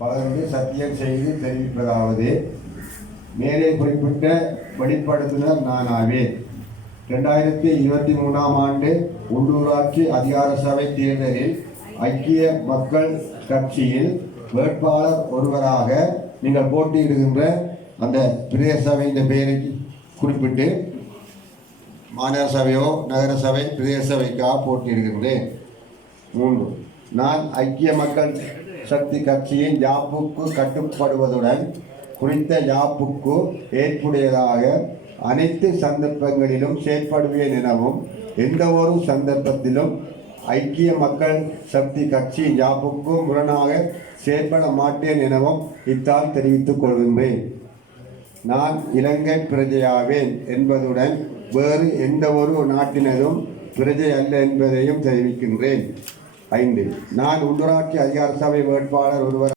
பகிர்ந்து சத்தியம் செய்து தெரிவிப்பதாவது, மேலே குறிப்பிட்ட வெளிப்படுத்தினர் நான் ஆவேன். 2023ஆம் ஆண்டு உள்ளூராட்சி அதிகார சபை தேர்தலில் ஐக்கிய மக்கள் கட்சியில் வேட்பாளர் ஒருவராக நீங்கள் போட்டியிடுகின்ற அந்த பிரதேச சபையின் பெயரை குறிப்பிட்டு மாநகர சபையோ நகர சபை பிரதேச சபைக்காக போட்டியிடுகின்றேன். 3. நான் ஐக்கிய மக்கள் சக்தி கட்சியின் யாப்புக்கு கட்டுப்படுவதுடன் குறித்த யாப்புக்கு ஏற்புடையதாக அனைத்து சந்தர்ப்பங்களிலும் செயற்படுவேன் எனவும், எந்த ஒரு சந்தர்ப்பத்திலும் ஐக்கிய மக்கள் சக்தி கட்சி யாப்புக்கு முரணாக செயற்பட மாட்டேன் எனவும் இத்தால் தெரிவித்துக் கொள்கின்றேன். நான் இலங்கை பிரஜையாவேன் என்பதுடன் வேறு எந்த ஒரு நாட்டினதும் பிரஜை அல்ல என்பதையும் தெரிவிக்கின்றேன். 5. நான் உள்ளூராட்சி அதிகார சபை வேட்பாளர் ஒருவர்